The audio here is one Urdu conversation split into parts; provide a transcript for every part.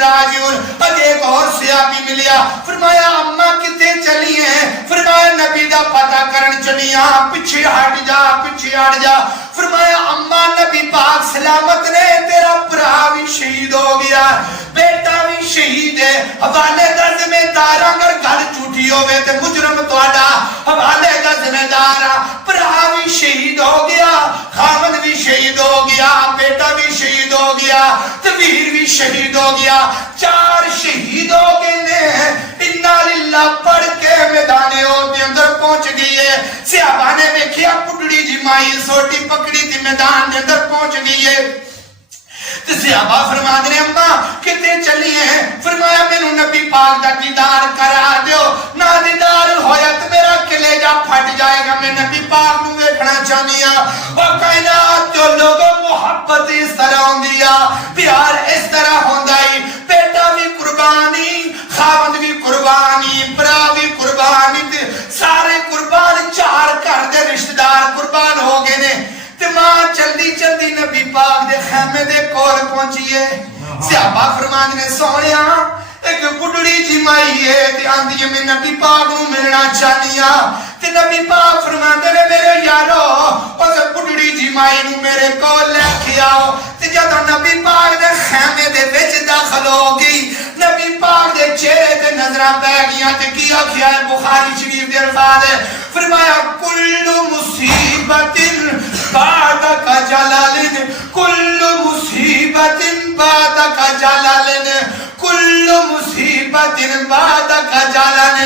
راجعون. اگے ایک اور صحابی ملیا, فرمایا اماں کتے چلی ہیں؟ فرمایا نبی دا پتہ کرن چلی ہاں. پیچھے ہٹ جا, پیچھے ہٹ جا. فرمایا اماں نبی پاک سلامت نے, تیرا بھرا بھی شہید ہو گیا, بیٹا بھی شہید ہے. حوالے دا ذمہ دار اگر گل جھوٹی ہوئے تے مجرم تہاڈا, حوالے دا ذمہ دار. بھرا بھی شہید ہو گیا, خاوند بھی شہید ہو گیا, بیٹا بھی شہید ہو گیا, ویر بھی شہید ہو گیا. 4 شہید ہو گئے نے. انا للہ پڑھ کے میدان احد دے اندر پہنچ گئی ہے. صحابہ نے ویکھیا پٹڑی جی مائی سوٹی پکڑی تے میدان دے اندر پہنچ گئی ہے. تے صحابہ فرماندے نے اماں کتے چلی ہیں؟ فرمایا مینوں نبی پاک دا دیدار کرا دیو, نہ دیدار ہویا تے میرا کلیجہ پھٹ جائے گا. میں نبی پاک نوں ویکھنا چاہنی ہاں. او کائنات جو لوگوں محبت اس طرح ہوندی آ, پیار اس طرح ہوندا ہے. بیٹا بھی قربانی, خاوند بھی قربانی, برا بھی قربانی, سارے قربان. 4 گھر دے رشتہ دار قربان ہو گئے نے. تے ماں چلدی چلدی نبی پاک دے خیمے دے کول پہنچی ہے. صحابہ فرماندے نے سونیا ایک بڈڑی جی مائی ہے تے آندی ہے میں نبی پاک نوں ملنا چاہنی ہاں. تے نبی پاک فرماندے نے میرے یارو اس بڈڑی جی مائی نوں میرے کول لے کے آؤ. تے جدوں نبی پاک دے خیمے دے وچ داخل ہو گئی, نبی پاک دے چہرے تے نظراں پہ گئیاں تے کی آکھیا ہے بخاری شریف دے الفاظ ہے. فرمایا کل مصیبت بعدک جلال, کل مصیبت بعدک جلال, کل مصیبت بعدک جلال.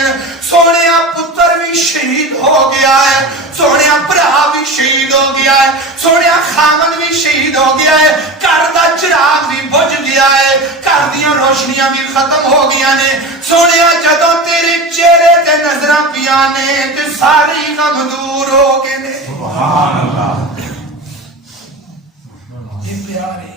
سونیا پتر بھی شہید ہو گیا ہے, سونیا بھرا بھی شہید ہو گیا ہے, سونیا خامن بھی شہید ہو گیا ہے, گھر دا چراغ بھی بجھ گیا ہے, گھر دیاں روشنیاں بھی ختم ہو گیا نے. سونیا جدوں تیرے چہرے تے نظراں پیاں نے تے ساری غم دور ہو گئے نے. سبحان اللہ. یہ پیارے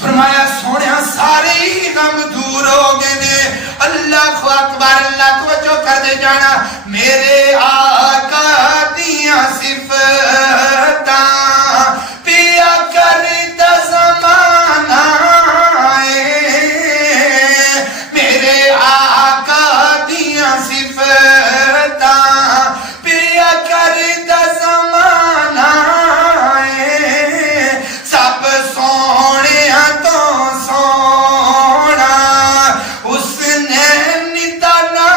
فرمایا سونیا سارے غم دور ہو گئے نے. اللہ اکبر, اللہ توجہ کر دے جانا. میرے آقا دیاں صفتاں پیا کرتا زمانہ ہے, میرے آقا دیاں صفتاں پیا کرتا زمانہ ہے. سب سونے تو سونا اس نے نتانا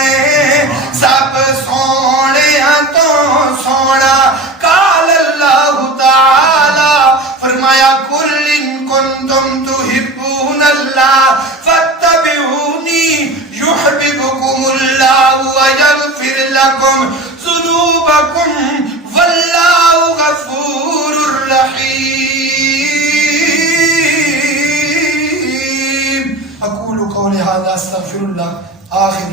ہے, سب سونے تو سونا. قال اللہ تعالی, فرمایا کل ان کنتم تحبون اللہ فاتبعونی یحببکم اللہ ویغفر لکم ذنوبکم واللہ غفور رحیم. اقول قولی ھذا استغفر اللہ. آخر